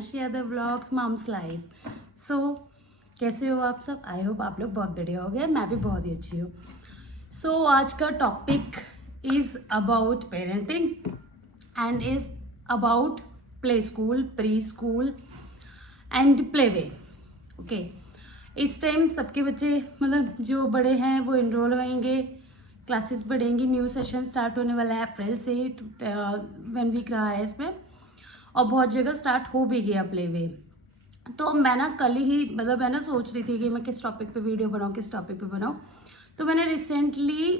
Meenakshi Yadav vlogs moms life. So कैसे हो आप सब? आई होप आप लोग बहुत बढ़िया हो गए, मैं भी बहुत ही अच्छी हूँ। सो आज का topic is about parenting and is about play school, pre school and play way. Okay, इस टाइम सबके बच्चे मतलब जो बड़े हैं वो इनरोल होंगे, क्लासेस बढ़ेंगी, न्यू सेशन स्टार्ट होने वाला है अप्रैल से। 1 वीक रहा है इसमें और बहुत जगह स्टार्ट हो भी गया प्ले वे। तो मैं ना कल ही मैं ना सोच रही थी कि मैं किस टॉपिक पे वीडियो बनाऊँ, किस टॉपिक पे बनाऊँ। तो मैंने रिसेंटली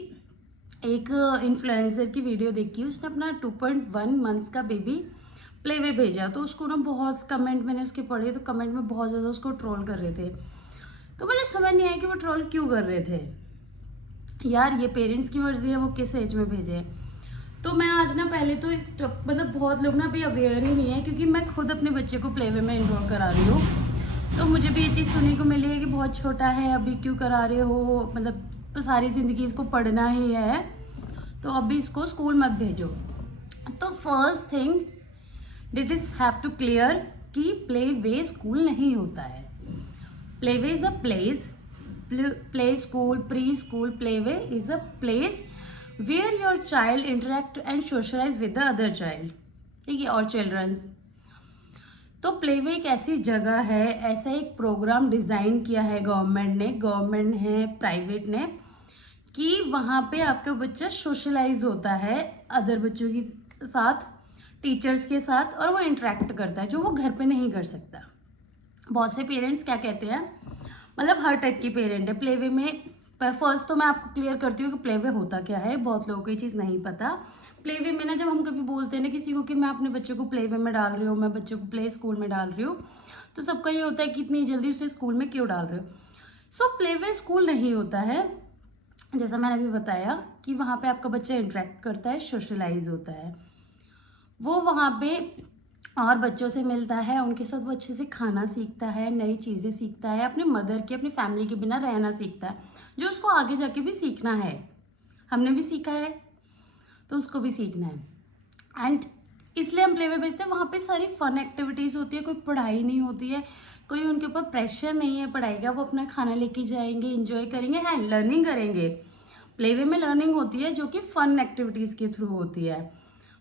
एक इन्फ्लुएंसर की वीडियो देखी, उसने अपना 2.1 मंथ का बेबी प्ले वे भेजा। तो उसको ना बहुत कमेंट मैंने उसके पढ़े, तो कमेंट में बहुत ज़्यादा उसको ट्रोल कर रहे थे। तो मुझे समझ नहीं आया कि वो ट्रोल क्यों कर रहे थे। यार ये पेरेंट्स की मर्जी है वो किस एज में भेजें। तो मैं आज ना पहले तो इस बहुत लोग ना अभी अवेयर ही नहीं है, क्योंकि मैं खुद अपने बच्चे को प्ले वे में इनरोल करा रही हूँ। तो मुझे भी ये चीज़ सुनने को मिली है कि बहुत छोटा है, अभी क्यों करा रहे हो, मतलब सारी ज़िंदगी इसको पढ़ना ही है, तो अभी इसको स्कूल मत भेजो। तो first thing that is have to clear कि प्ले वे स्कूल नहीं होता है। Play way is a place, play school, pre school, play way is a place where your child interact and socialize with the other child, ठीक है, और children's. तो playway एक ऐसी जगह है, ऐसा एक प्रोग्राम डिज़ाइन किया है गवर्नमेंट है, प्राइवेट ने, कि वहाँ पे आपका बच्चा सोशलाइज होता है अदर बच्चों के साथ, टीचर्स के साथ, और वो इंटरेक्ट करता है जो वो घर पे नहीं कर सकता। बहुत से पेरेंट्स क्या कहते हैं, मतलब हर टाइप की पेरेंट है प्ले वे में। फर्स्ट तो मैं आपको क्लियर करती हूँ कि प्ले वे होता क्या है, बहुत लोगों को ये चीज़ नहीं पता। प्ले वे में ना, जब हम कभी बोलते हैं ना किसी को कि मैं अपने बच्चे को प्ले वे में डाल रही हूँ, मैं बच्चे को प्ले स्कूल में डाल रही हूँ, तो सबका ये होता है कि इतनी जल्दी उसे स्कूल में क्यों डाल रहे हो। सो प्ले वे स्कूल नहीं होता है। जैसा मैंने अभी बताया कि वहाँ पे आपका बच्चा इंटरेक्ट करता है, सोशलाइज होता है, वो वहाँ पे और बच्चों से मिलता है, उनके साथ वो अच्छे से खाना सीखता है, नई चीज़ें सीखता है, अपने मदर के, अपनी फैमिली के बिना रहना सीखता है, जो उसको आगे जाके भी सीखना है। हमने भी सीखा है तो उसको भी सीखना है। एंड इसलिए हम प्ले वे भेजते हैं। वहाँ पे सारी फन एक्टिविटीज़ होती है, कोई पढ़ाई नहीं होती है, कोई उनके ऊपर प्रेशर नहीं है पढ़ाई का। वो अपना खाना लेके जाएंगे, इंजॉय करेंगे, हाँ लर्निंग करेंगे। प्ले वे में लर्निंग होती है जो कि फन एक्टिविटीज़ के थ्रू होती है।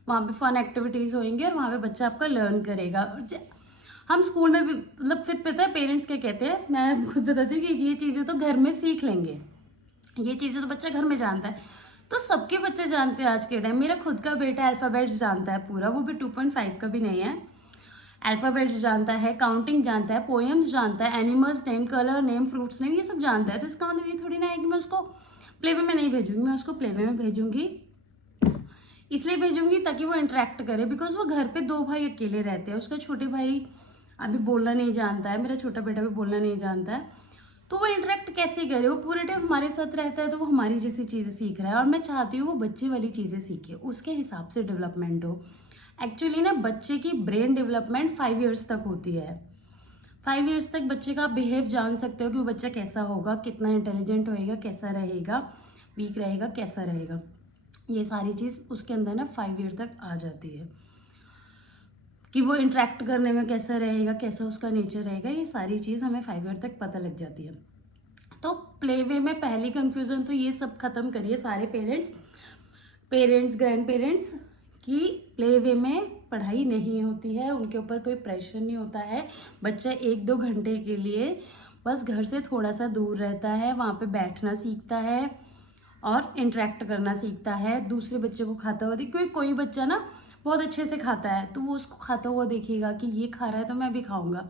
वहाँ पे फन एक्टिविटीज़ होंगी और वहाँ पे बच्चा आपका लर्न करेगा। हम स्कूल में भी फिर पता है पेरेंट्स क्या कहते हैं, मैं खुद बताती हूँ कि ये चीज़ें तो घर में सीख लेंगे, ये चीज़ें तो बच्चा घर में जानता है। तो सबके बच्चे जानते हैं आज के टाइम। मेरा खुद का बेटा अल्फ़ाबेट्स जानता है पूरा, वो भी 2.5 का भी नहीं है। अल्फ़ाबेट्स जानता है, काउंटिंग जानता है, पोएम्स जानता है, animals name, colour name, fruits name, ये सब जानता है। तो इसका मतलब ये थोड़ी ना है कि मैं उसको प्ले वे में नहीं भेजूंगी। मैं उसको प्ले वे में भेजूंगी, इसलिए भेजूंगी ताकि वो इंटरेक्ट करे, बिकॉज वो घर पे 2 भाई अकेले रहते हैं। उसका छोटे भाई अभी बोलना नहीं जानता है, मेरा छोटा बेटा भी बोलना नहीं जानता है, तो वो इंटरेक्ट कैसे करे। वो पूरे टाइम हमारे साथ रहता है तो वो हमारी जैसी चीज़ें सीख रहा है, और मैं चाहती हूँ वो बच्चे वाली चीज़ें सीखे, उसके हिसाब से डेवलपमेंट हो। एक्चुअली ना बच्चे की ब्रेन डेवलपमेंट 5 ईयर्स तक होती है। 5 ईयर्स तक बच्चे का बिहेव जान सकते हो कि वो बच्चा कैसा होगा, कितना इंटेलिजेंट होएगा, कैसा रहेगा, वीक रहेगा, कैसा रहेगा। ये सारी चीज़ उसके अंदर ना 5 ईयर तक आ जाती है, कि वो इंटरेक्ट करने में कैसा रहेगा, कैसा उसका नेचर रहेगा, ये सारी चीज़ हमें 5 ईयर तक पता लग जाती है। तो प्ले वे में पहली कंफ्यूजन तो ये सब खत्म करिए सारे पेरेंट्स ग्रैंड पेरेंट्स, कि प्ले वे में पढ़ाई नहीं होती है, उनके ऊपर कोई प्रेशर नहीं होता है। बच्चा 1-2 घंटे के लिए बस घर से थोड़ा सा दूर रहता है, वहाँ पे बैठना सीखता है और इंटरेक्ट करना सीखता है, दूसरे बच्चे को खाता हुआ देख। कोई बच्चा ना बहुत अच्छे से खाता है तो वो उसको खाता हुआ देखेगा कि ये खा रहा है तो मैं भी खाऊंगा।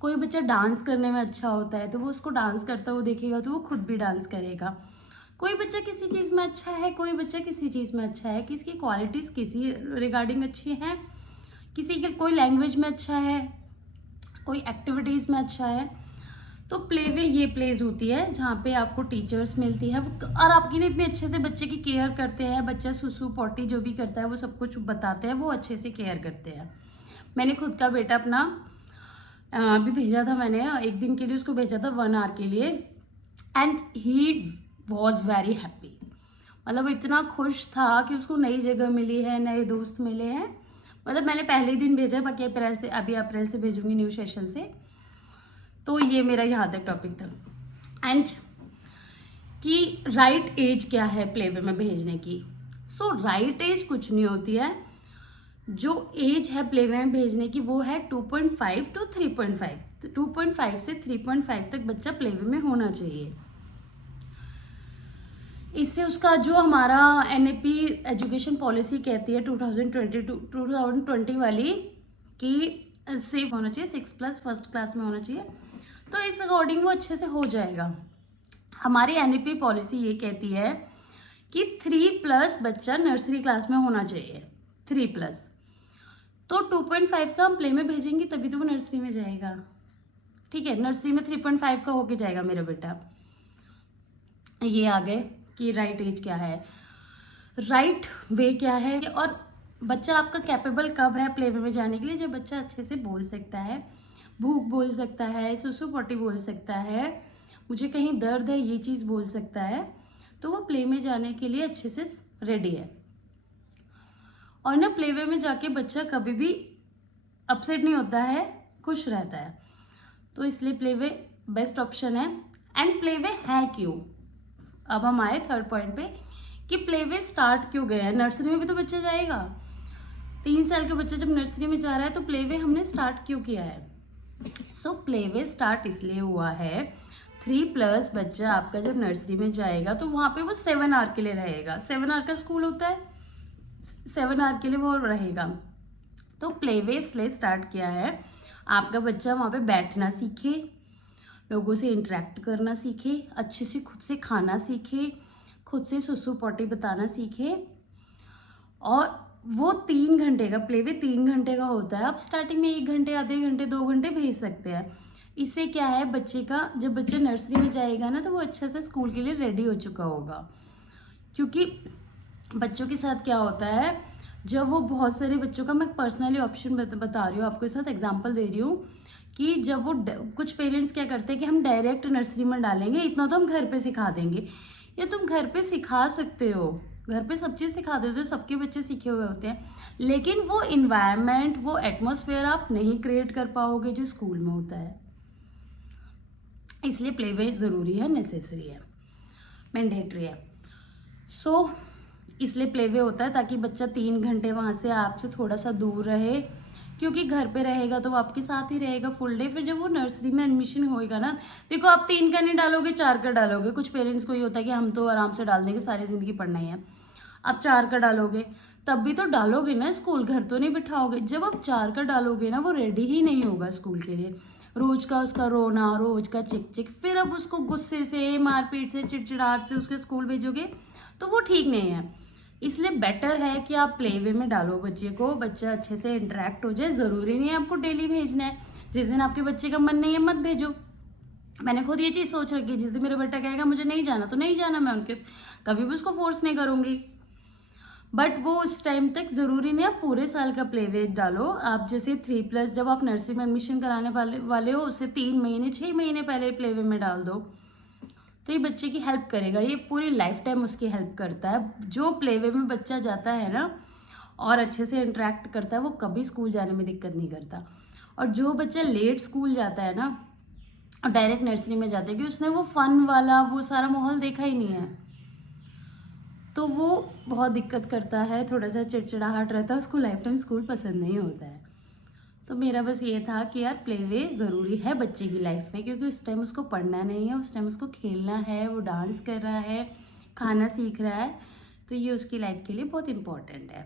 कोई बच्चा डांस करने में अच्छा होता है तो वो उसको डांस करता हुआ देखेगा तो वो खुद भी डांस करेगा। कोई बच्चा किसी चीज़ में अच्छा है, कोई बच्चा किसी चीज़ में अच्छा है, किसकी क्वालिटीज़ किसी रिगार्डिंग अच्छी हैं, किसी के कोई लैंग्वेज में अच्छा है, कोई एक्टिविटीज़ में अच्छा है। तो प्ले वे ये प्लेस होती है जहाँ पे आपको टीचर्स मिलती हैं और आपकी ना इतने अच्छे से बच्चे की केयर करते हैं। बच्चा सुसु पॉटी जो भी करता है वो सब कुछ बताते हैं, वो अच्छे से केयर करते हैं। मैंने खुद का बेटा अपना अभी भेजा था, मैंने एक दिन के लिए उसको भेजा था 1 आवर के लिए, and he was very happy. मतलब इतना खुश था कि उसको नई जगह मिली है, नए दोस्त मिले हैं, मतलब मैंने पहले ही दिन भेजा है, बाकी अप्रैल से भेजूंगी न्यू सेशन से। तो ये मेरा यहाँ तक टॉपिक था। एंड कि राइट एज क्या है प्लेवे में भेजने की। सो राइट एज कुछ नहीं होती है, जो एज है प्लेवे में भेजने की वो है 2.5 to 3.5। 2.5 से 3.5 तक बच्चा प्लेवे में होना चाहिए। इससे उसका जो हमारा NAP एजुकेशन पॉलिसी कहती है 2020 वाली कि सेफ होना चाहिए, 6+ फर्स्ट क्लास में होना चाहिए, तो इस अकॉर्डिंग वो अच्छे से हो जाएगा। हमारी NAP पॉलिसी ये कहती है कि 3+ बच्चा नर्सरी क्लास में होना चाहिए, 3+। तो 2.5 का हम प्ले में भेजेंगे तभी तो वो नर्सरी में जाएगा। ठीक है, नर्सरी में 3.5 का होके जाएगा मेरा बेटा। ये आगे कि राइट एज क्या है, राइट वे क्या है, और बच्चा आपका कैपेबल कब है प्ले वे में जाने के लिए, जब बच्चा अच्छे से बोल सकता है, भूख बोल सकता है, सुसु पोटी बोल सकता है, मुझे कहीं दर्द है ये चीज़ बोल सकता है, तो वो प्ले में जाने के लिए अच्छे से रेडी है। और ना प्ले वे में जाके बच्चा कभी भी अपसेट नहीं होता है, खुश रहता है। तो इसलिए प्ले वे बेस्ट ऑप्शन है। एंड प्ले वे है क्यों, अब हम आए थर्ड पॉइंट पे कि प्ले वे स्टार्ट क्यों गया है। नर्सरी में भी तो बच्चा जाएगा, 3 साल का बच्चा जब नर्सरी में जा रहा है तो प्ले वे हमने स्टार्ट क्यों किया है। सो प्ले वे स्टार्ट इसलिए हुआ है, 3+ बच्चा आपका जब नर्सरी में जाएगा तो वहाँ पे वो 7 आवर के लिए रहेगा। 7 आवर का स्कूल होता है, 7 आवर के लिए वो रहेगा। तो प्ले वे इसलिए स्टार्ट किया है, आपका बच्चा वहाँ पे बैठना सीखे, लोगों से इंटरेक्ट करना सीखे, अच्छे से खुद से खाना सीखे, खुद से सुसु पॉटी बताना सीखे। और वो 3 घंटे का प्ले वे 3 घंटे का होता है। आप स्टार्टिंग में 1 घंटे, आधे घंटे, 2 घंटे भेज सकते हैं। इससे क्या है, बच्चे का जब बच्चा नर्सरी में जाएगा ना तो वो अच्छे से स्कूल के लिए रेडी हो चुका होगा। क्योंकि बच्चों के साथ क्या होता है, जब वो बहुत सारे बच्चों का, मैं पर्सनली ऑप्शन बता रही हूँ आपके साथ, एग्जांपल दे रही हूँ कि जब वो कुछ पेरेंट्स क्या करते हैं कि हम डायरेक्ट नर्सरी में डालेंगे, इतना तो हम घर पे सिखा देंगे। या तुम घर पे सिखा सकते हो, घर पे सब चीज़ सिखा देते हो, सबके बच्चे सीखे हुए होते हैं, लेकिन वो इन्वायरमेंट, वो एटमॉस्फेयर आप नहीं क्रिएट कर पाओगे जो स्कूल में होता है। इसलिए प्ले वे ज़रूरी है, नेसेसरी है, मैंडेटरी है। सो इसलिए प्ले वे होता है ताकि बच्चा 3 घंटे वहाँ से आपसे थोड़ा सा दूर रहे, क्योंकि घर पे रहेगा तो वो आपके साथ ही रहेगा फुल डे। फिर जब वो नर्सरी में एडमिशन होएगा ना, देखो आप 3 का नहीं डालोगे, 4 का डालोगे। कुछ पेरेंट्स को ये होता है कि हम तो आराम से डाल देंगे, सारी ज़िंदगी पढ़ना ही है। आप 4 का डालोगे तब भी तो डालोगे ना स्कूल, घर तो नहीं बिठाओगे। जब आप 4 का डालोगे ना, वो रेडी ही नहीं होगा स्कूल के लिए। रोज का उसका रोना, रोज का चिक चिक, फिर अब उसको गुस्से से, मारपीट से, चिड़चिड़ाहट से उसके स्कूल भेजोगे तो वो ठीक नहीं है। इसलिए बेटर है कि आप प्ले वे में डालो बच्चे को, बच्चा अच्छे से इंटरेक्ट हो जाए। ज़रूरी नहीं है आपको डेली भेजना है, जिस दिन आपके बच्चे का मन नहीं है मत भेजो। मैंने खुद ये चीज़ सोच रखी है, जिस दिन मेरा बेटा कहेगा मुझे नहीं जाना तो नहीं जाना, मैं उनके कभी भी उसको फोर्स नहीं करूँगी। बट वो उस टाइम तक ज़रूरी नहीं आप पूरे साल का प्ले वे डालो। आप जैसे 3+ जब आप नर्सरी में एडमिशन कराने वाले हो, उससे 3 महीने 6 महीने पहले प्ले वे में डाल दो, तो ये बच्चे की हेल्प करेगा। ये पूरी लाइफ टाइम उसकी हेल्प करता है। जो प्ले वे में बच्चा जाता है ना और अच्छे से इंटरेक्ट करता है, वो कभी स्कूल जाने में दिक्कत नहीं करता। और जो बच्चा लेट स्कूल जाता है ना और डायरेक्ट नर्सरी में जाता है, कि उसने वो फन वाला वो सारा माहौल देखा ही नहीं है, तो वो बहुत दिक्कत करता है, थोड़ा सा चिड़चिड़ाहट रहता है, उसको लाइफ टाइम स्कूल पसंद नहीं होता है। तो मेरा बस ये था कि यार प्ले वे ज़रूरी है बच्चे की लाइफ में, क्योंकि उस टाइम उसको पढ़ना नहीं है, उस टाइम उसको खेलना है, वो डांस कर रहा है, खाना सीख रहा है, तो ये उसकी लाइफ के लिए बहुत इम्पॉर्टेंट है।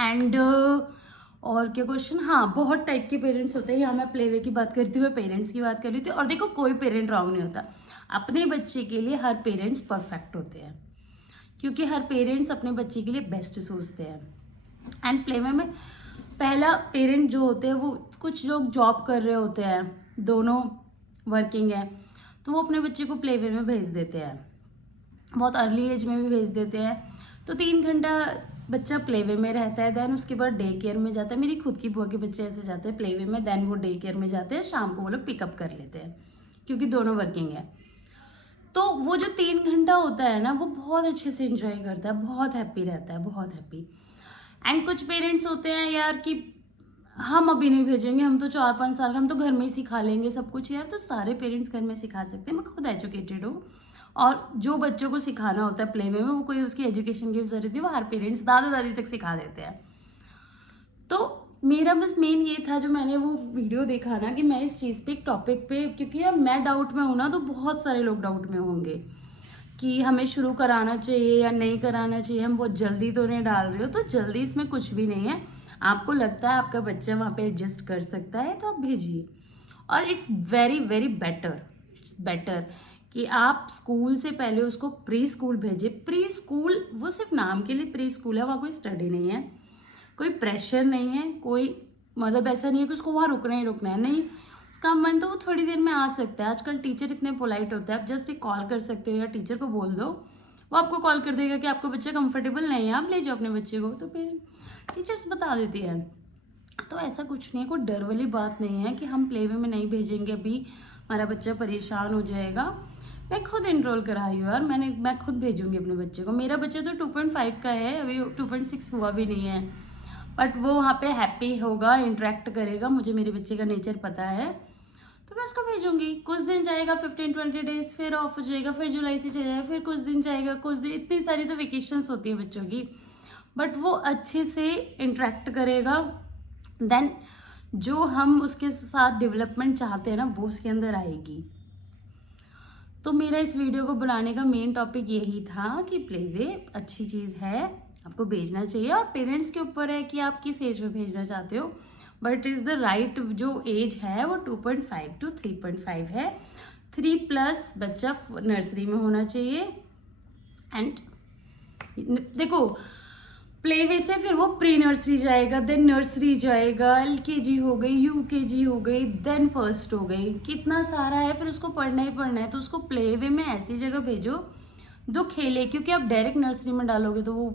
एंड और क्या क्वेश्चन, हाँ बहुत टाइप के पेरेंट्स होते हैं। यहाँ मैं प्ले वे की बात करती हूँ, मैं पेरेंट्स की बात कर रही थी। और देखो कोई पेरेंट रॉन्ग नहीं होता, अपने बच्चे के लिए हर पेरेंट्स परफेक्ट होते हैं, क्योंकि हर पेरेंट्स अपने बच्चे के लिए बेस्ट सोचते हैं। एंड प्ले वे में पहला पेरेंट जो होते हैं, वो कुछ लोग जॉब कर रहे होते हैं, दोनों वर्किंग है, तो वो अपने बच्चे को प्ले वे में भेज देते हैं, बहुत अर्ली एज में भी भेज देते हैं। तो 3 घंटा बच्चा प्ले वे में रहता है, देन उसके बाद डे केयर में जाता है। मेरी खुद की बुआ के बच्चे ऐसे जाते हैं प्ले वे में, देन वो डे केयर में जाते हैं, शाम को वो लोग पिकअप कर लेते हैं, क्योंकि दोनों वर्किंग है। तो वो जो 3 घंटा होता है ना, वो बहुत अच्छे से इंजॉय करता है, बहुत हैप्पी रहता है, बहुत हैप्पी। एंड कुछ पेरेंट्स होते हैं यार कि हम अभी नहीं भेजेंगे, हम तो 4-5 साल का, हम तो घर में ही सिखा लेंगे सब कुछ। यार तो सारे पेरेंट्स घर में सिखा सकते हैं, मैं खुद एजुकेटेड हूँ, और जो बच्चों को सिखाना होता है प्ले वे में, वो कोई उसकी एजुकेशन की जरूरत नहीं, वो हर पेरेंट्स दादा दादी तक सिखा देते हैं। तो मेरा बस मेन ये था, जो मैंने वो वीडियो देखा ना, कि मैं इस चीज़ पे, एक टॉपिक पे, क्योंकि यार मैं डाउट में हूँ ना, तो बहुत सारे लोग डाउट में होंगे कि हमें शुरू कराना चाहिए या नहीं कराना चाहिए, हम बहुत जल्दी तो नहीं डाल रहे हो। तो जल्दी इसमें कुछ भी नहीं है, आपको लगता है आपका बच्चा वहाँ पे एडजस्ट कर सकता है तो आप भेजिए। और it's very very better, it's better कि आप स्कूल से पहले उसको प्री स्कूल भेजें। प्री स्कूल वो सिर्फ नाम के लिए प्री स्कूल है, वहाँ कोई स्टडी नहीं है, कोई प्रेशर नहीं है, कोई मतलब ऐसा नहीं है कि उसको वहाँ रुकना ही रुकना है, नहीं, उसका मन तो वो थोड़ी देर में आ सकता है। आजकल टीचर इतने पोलाइट होते हैं, आप जस्ट एक कॉल कर सकते हो या टीचर को बोल दो, वो आपको कॉल कर देगा कि आपका बच्चा कंफर्टेबल नहीं है, आप ले जाओ अपने बच्चे को, तो फिर टीचर्स बता देती है। तो ऐसा कुछ नहीं है, कोई डर वाली बात नहीं है कि हम प्ले वे में नहीं भेजेंगे, अभी हमारा बच्चा परेशान हो जाएगा। मैं खुद इनरोल कराई हूँ यार, मैं खुद भेजूंगी अपने बच्चे को। मेरा बच्चा तो 2.5 का है, अभी 2.6 हुआ भी नहीं है, बट वो वहाँ पे हैप्पी होगा, इंटरेक्ट करेगा, मुझे मेरे बच्चे का नेचर पता है, तो मैं उसको भेजूंगी। कुछ दिन जाएगा, 15-20 डेज, फिर ऑफ हो जाएगा, फिर जुलाई से चला जाएगा, फिर कुछ दिन जाएगा, कुछ दिन, इतनी सारी तो वेकेशंस होती है बच्चों की, बट वो अच्छे से इंटरेक्ट करेगा। देन जो हम उसके साथ डेवलपमेंट चाहते हैं ना, वो उसके अंदर आएगी। तो मेरा इस वीडियो को बनाने का मेन टॉपिक यही था कि प्ले वे अच्छी चीज़ है, आपको भेजना चाहिए, और पेरेंट्स के ऊपर है कि आप किस एज में भेजना चाहते हो, बट इज़ द राइट जो एज है वो 2.5 to 3.5 है। 3+ बच्चा नर्सरी में होना चाहिए। एंड देखो, प्ले वे से फिर वो प्री नर्सरी जाएगा, देन नर्सरी जाएगा, LKG हो गई, UKG हो गई, देन फर्स्ट हो गई, कितना सारा है, फिर उसको पढ़ना ही पढ़ना है। तो उसको प्ले वे में ऐसी जगह भेजो जो खेले, क्योंकि आप डायरेक्ट नर्सरी में डालोगे तो वो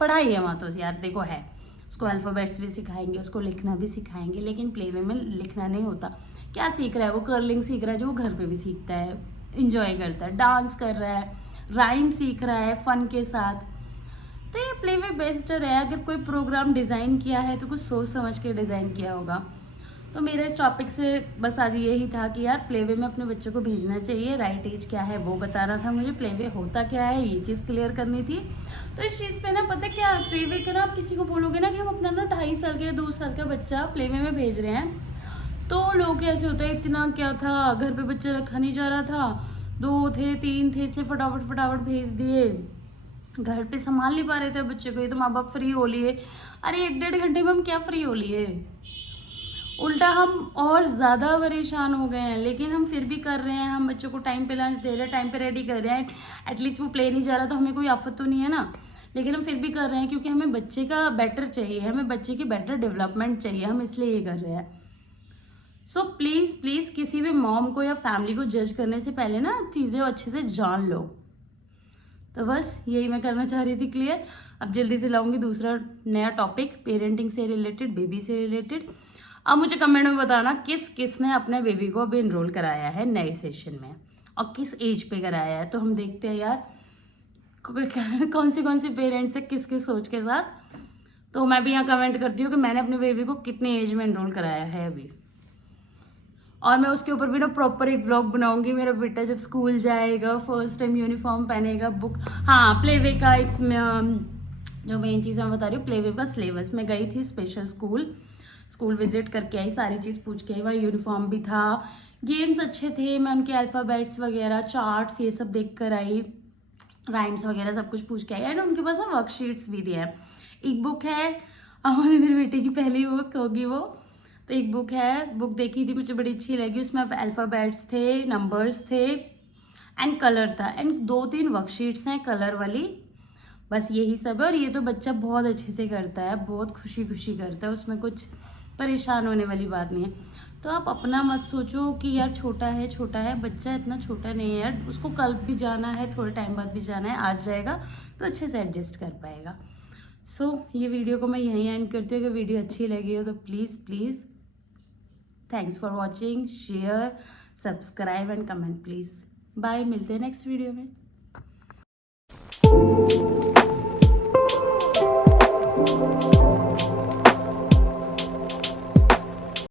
पढ़ाई है वहाँ, तो यार देखो है, उसको अल्फ़ाबेट्स भी सिखाएंगे, उसको लिखना भी सिखाएंगे, लेकिन प्ले वे में लिखना नहीं होता। क्या सीख रहा है वो? कर्लिंग सीख रहा है, जो वो घर पे भी सीखता है, इंजॉय करता है, डांस कर रहा है, राइम सीख रहा है फन के साथ। तो ये प्ले वे बेस्टर है। अगर कोई प्रोग्राम डिज़ाइन किया है तो कुछ सोच समझ के डिज़ाइन किया होगा। तो मेरा इस टॉपिक से बस आज यही था कि यार प्ले वे में अपने बच्चों को भेजना चाहिए, राइट एज क्या है वो बताना था मुझे, प्ले वे होता क्या है ये चीज़ क्लियर करनी थी। तो इस चीज़ पे ना, पता क्या, प्ले वे का ना, आप किसी को बोलोगे ना कि हम अपना ना 2.5 साल का या 2 साल का बच्चा प्ले वे में भेज रहे हैं, तो लोग ऐसे होता है, इतना क्या था, घर पे बच्चा रखा नहीं जा रहा था, 2 थे 3 थे, इसलिए फटाफट भेज दिए, घर पे संभाल नहीं पा रहे थे बच्चे को, ये तो माँ बाप फ्री हो लिए। अरे 1-1.5 घंटे में हम क्या फ्री हो लिए, उल्टा हम और ज़्यादा परेशान हो गए हैं। लेकिन हम फिर भी कर रहे हैं, हम बच्चों को टाइम पे लंच दे रहे हैं, टाइम पे रेडी कर रहे हैं, एटलीस्ट वो प्ले नहीं जा रहा तो हमें कोई आफत तो नहीं है ना, लेकिन हम फिर भी कर रहे हैं क्योंकि हमें बच्चे का बेटर चाहिए, हमें बच्चे की बेटर डेवलपमेंट चाहिए, हम इसलिए ये कर रहे हैं। सो प्लीज़ किसी भी मॉम को या फैमिली को जज करने से पहले ना चीज़ें अच्छे से जान लो। तो बस यही मैं करना चाह रही थी क्लियर। अब जल्दी से लाऊंगी दूसरा नया टॉपिक, पेरेंटिंग से रिलेटेड, बेबी से रिलेटेड। अब मुझे कमेंट में बताना किसने अपने बेबी को अभी इनरोल कराया है नए सेशन में, और किस एज पे कराया है। तो हम देखते हैं यार कौन सी पेरेंट्स है किस सोच के साथ। तो मैं भी यहाँ कमेंट करती हूँ कि मैंने अपने बेबी को कितनी एज में इनरोल कराया है अभी, और मैं उसके ऊपर भी ना प्रॉपर एक ब्लॉग बनाऊंगी। मेरा बेटा जब स्कूल जाएगा, फर्स्ट टाइम यूनिफॉर्म पहनेगा, बुक, हाँ प्ले वे का एक जो मेन चीज़ मैं बता रही हूँ, प्ले वे का सिलेबस। मैं गई थी स्पेशल स्कूल विजिट करके आई, सारी चीज़ पूछ के आई, वहाँ यूनिफॉर्म भी था, गेम्स अच्छे थे, मैं उनके अल्फ़ाबेट्स वगैरह, चार्ट्स, ये सब देख कर आई, राइम्स वगैरह सब कुछ पूछ के आई। एंड उनके पास ना वर्कशीट्स भी दिए हैं, एक बुक है, हमारे मेरे बेटे की पहली बुक होगी वो, तो एक बुक है, बुक देखी थी, मुझे बड़ी अच्छी लगी, उसमें अल्फ़ाबेट्स थे, नंबर्स थे, एंड कलर था, एंड 2-3 वर्कशीट्स हैं कलर वाली, बस यही सब है। और ये तो बच्चा बहुत अच्छे से करता है, बहुत खुशी करता है, उसमें कुछ परेशान होने वाली बात नहीं है। तो आप अपना मत सोचो कि यार छोटा है, बच्चा इतना छोटा नहीं है यार, उसको कल भी जाना है, थोड़े टाइम बाद भी जाना है, आज जाएगा तो अच्छे से एडजस्ट कर पाएगा। सो ये वीडियो को मैं यहीं एंड करती हूँ। अगर वीडियो अच्छी लगी हो तो please thanks for watching, share, subscribe and comment please. Bye, मिलते हैं नेक्स्ट वीडियो में। हैं।